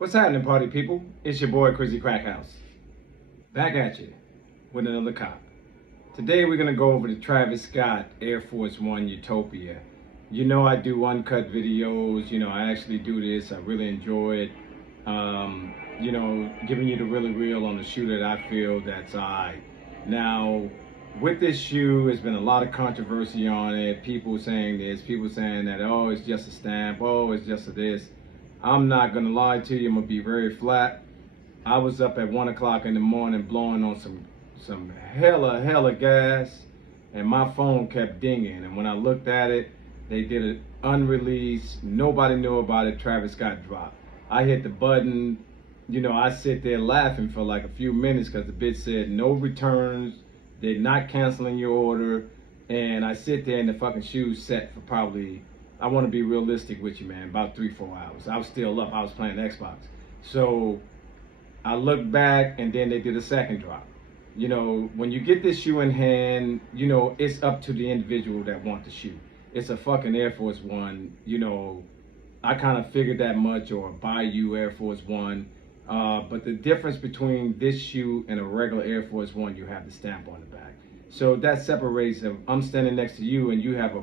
What's happening, party people? It's your boy, Crazy Crack House. Back at you with another cop. Today we're going to go over the Travis Scott Air Force One Utopia. You know I do uncut videos. I actually do this. I really enjoy it. Giving you the really real on the shoe that I feel that's alright. Now, with this shoe, there's been a lot of controversy on it. People saying this, people saying that, oh, it's just a stamp, oh, it's just a this. I'm not gonna lie to you, I'm gonna be very flat. I was up at 1 o'clock in the morning blowing on some hella gas, and my phone kept dinging. And when I looked at it, they did it unreleased. Nobody knew about it. Travis Scott dropped. I hit the button. I sit there laughing for like a few minutes because the bitch said no returns. They're not canceling your order. And I sit there and the fucking shoe's set for probably, I want to be realistic with you, man, about 3-4 hours. I was still up. I was playing Xbox. So I looked back and then they did a second drop. When you get this shoe in hand, it's up to the individual that want the shoe. It's a fucking Air Force One. I kind of figured that much, or Bayou Air Force One. But the difference between this shoe and a regular Air Force One, you have the stamp on the back. So that separates them. I'm standing next to you and you have a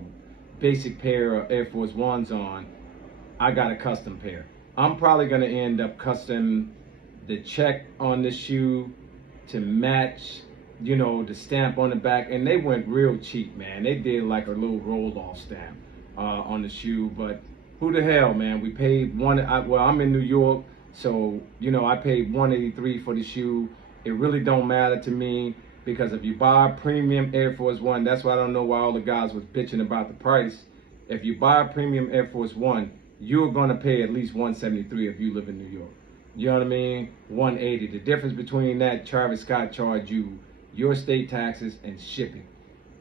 basic pair of Air Force Ones on. I got a custom pair. I'm probably gonna end up custom the check on the shoe to match, the stamp on the back. And they went real cheap, man. They did like a little roll-off stamp on the shoe. But who the hell, man? We paid I'm in New York. So, I paid $183 for the shoe. It really don't matter to me, because if you buy a premium Air Force One, that's why I don't know why all the guys was bitching about the price. If you buy a premium Air Force One, you're gonna pay at least $173 if you live in New York. You know what I mean? $180. The difference between that, Travis Scott charged you your state taxes and shipping.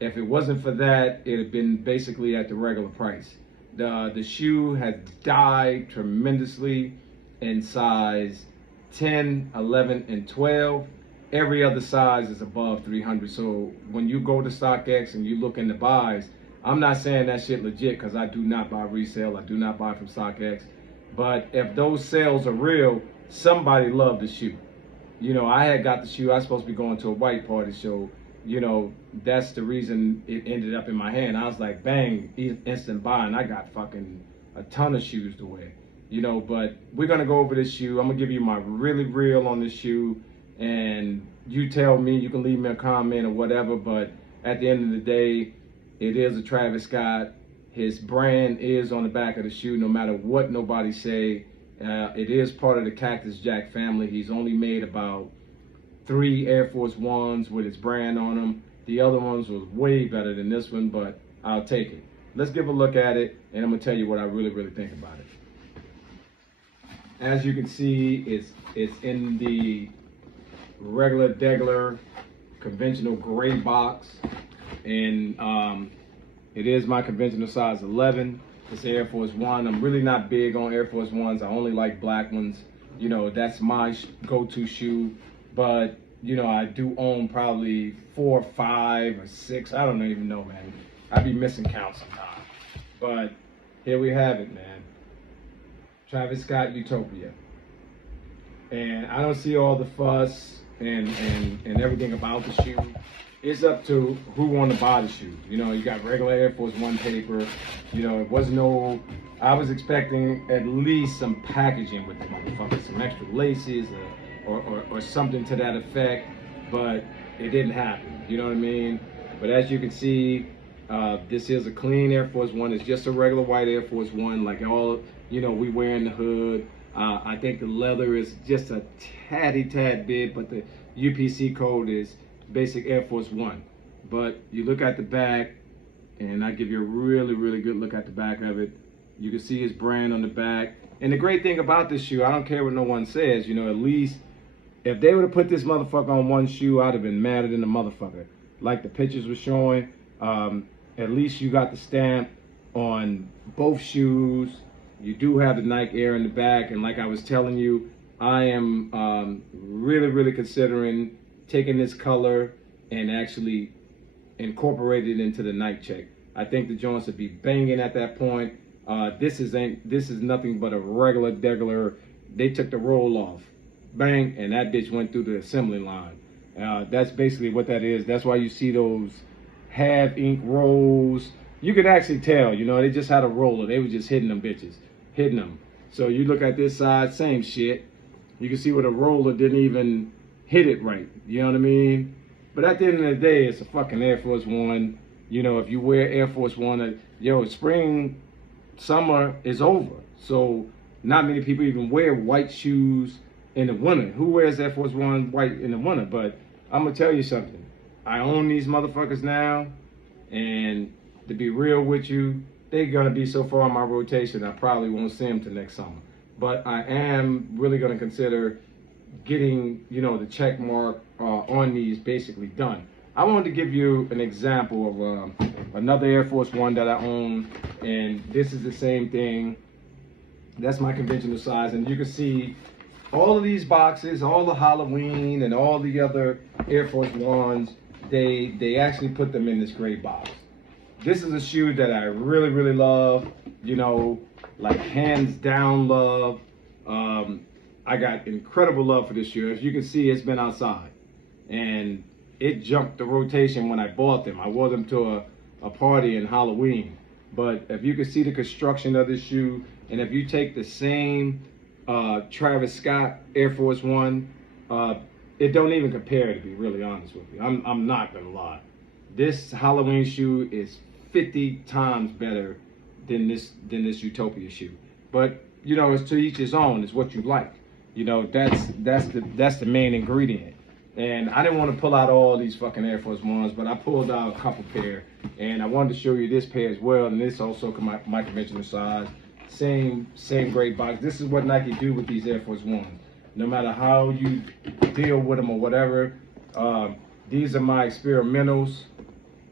If it wasn't for that, it'd have been basically at the regular price. The shoe has died tremendously in size 10, 11, and 12. Every other size is above 300. So when you go to StockX and you look in the buys, I'm not saying that shit legit, because I do not buy resale. I do not buy from StockX. But if those sales are real, somebody loved the shoe. I had got the shoe. I was supposed to be going to a white party, so that's the reason it ended up in my hand. I was like, bang, instant buy, and I got fucking a ton of shoes to wear. But we're gonna go over this shoe. I'm gonna give you my really real on this shoe, and you tell me. You can leave me a comment or whatever, but at the end of the day, it is a Travis Scott. His brand is on the back of the shoe, no matter what nobody say. It is part of the Cactus Jack family. He's only made about 3 Air Force Ones with his brand on them. The other ones was way better than this one, but I'll take it. Let's give a look at it, and I'm gonna tell you what I really think about it. As you can see, it's in the regular conventional gray box, and it is my conventional size 11. It's Air Force One. I'm really not big on Air Force Ones. I only like black ones. That's my go-to shoe. But I do own probably 4, 5, or 6. I don't even know, man. I be missing count sometimes. But here we have it, man. Travis Scott Utopia. And I don't see all the fuss and everything about the shoe. It's up to who want to buy the shoe. You got regular Air Force One paper. It was I was expecting at least some packaging with the motherfucker, some extra laces or something to that effect, but it didn't happen. You know what I mean? But as you can see, this is a clean Air Force One. It's just a regular white Air Force One, like all we wear in the hood. I think the leather is just a tad bit, but the UPC code is basic Air Force One. But you look at the back, and I give you a really good look at the back of it. You can see his brand on the back. And the great thing about this shoe, I don't care what no one says, at least if they would have put this motherfucker on one shoe, I'd have been madder than the motherfucker. Like the pictures were showing, at least you got the stamp on both shoes. You do have the Nike Air in the back, and like I was telling you, I am really considering taking this color and actually incorporate it into the night check. I think the joints would be banging at that point. This is nothing but a regular they took the roll off, bang, and that bitch went through the assembly line. That's basically what that is. That's why you see those half ink rolls. You can actually tell, you know, they just had a roller. They were just hitting them bitches, hitting them. So you look at this side, same shit. You can see where the roller didn't even hit it right. You know what I mean? But at the end of the day, it's a fucking Air Force One. You know, if you wear Air Force One, spring, summer is over. So not many people even wear white shoes in the winter. Who wears Air Force One white in the winter? But I'm gonna tell you something. I own these motherfuckers now, and to be real with you, they're gonna be so far in my rotation, I probably won't see them till next summer. But I am really gonna consider getting, you know, the check mark on these basically done. I wanted to give you an example of another Air Force One that I own, and this is the same thing. That's my conventional size, and you can see all of these boxes, all the Halloween and all the other Air Force Ones, they actually put them in this gray box. This is a shoe that I really, really love, you know, like hands down love. I got incredible love for this shoe. As you can see, it's been outside, and it jumped the rotation when I bought them. I wore them to a party in Halloween. But if you can see the construction of this shoe, and if you take the same Travis Scott Air Force One, it don't even compare, to be really honest with you. I'm not gonna lie. This Halloween shoe is 50 times better than this Utopia shoe. But you know, it's to each his own. It's what you like. You know, that's the main ingredient. And I didn't want to pull out all these fucking Air Force Ones, but I pulled out a couple pair, and I wanted to show you this pair as well. And this also my conventional size, same great box. This is what Nike do with these Air Force Ones. No matter how you deal with them or whatever, these are my experimentals.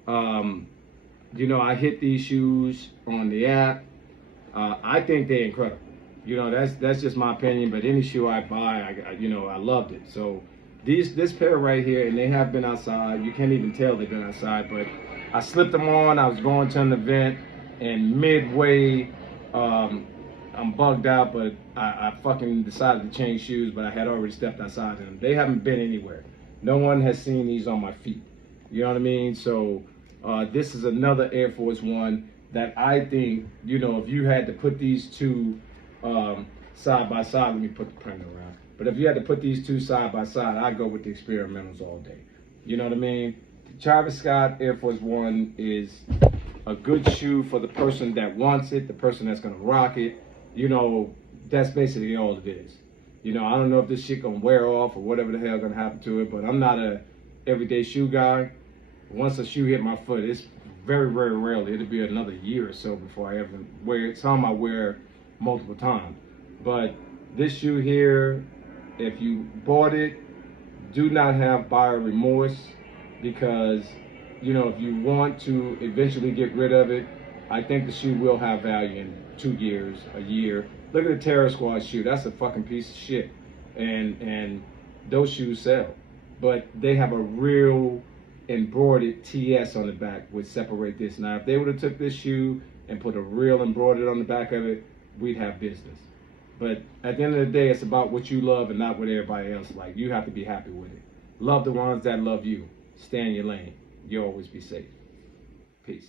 You know, I hit these shoes on the app. I think they're incredible. You know, that's just my opinion. But any shoe I buy, I loved it. So this pair right here, and they have been outside. You can't even tell they've been outside. But I slipped them on. I was going to an event, and midway, I'm bugged out. But I fucking decided to change shoes. But I had already stepped outside in them. They haven't been anywhere. No one has seen these on my feet. You know what I mean? So this is another Air Force One that I think, you know, if you had to put these two side by side, let me put the print around. But if you had to put these two side by side, I'd go with the experimentals all day. You know what I mean? The Travis Scott Air Force One is a good shoe for the person that wants it, the person that's gonna rock it. You know, that's basically all it is. You know, I don't know if this shit gonna wear off or whatever the hell gonna happen to it, but I'm not a everyday shoe guy. Once a shoe hit my foot, it's very, very rarely. It'll be another year or so before I ever wear it. Some I wear multiple times. But this shoe here, if you bought it, do not have buyer remorse, because, you know, if you want to eventually get rid of it, I think the shoe will have value in 2 years, a year. Look at the Terror Squad shoe. That's a fucking piece of shit. And those shoes sell. But they have a real embroidered TS on the back, which separate this. Now, if they would have took this shoe and put a real embroidered on the back of it, we'd have business. But at the end of the day, it's about what you love and not what everybody else like. You have to be happy with it. Love the ones that love you. Stay in your lane. You'll always be safe. Peace.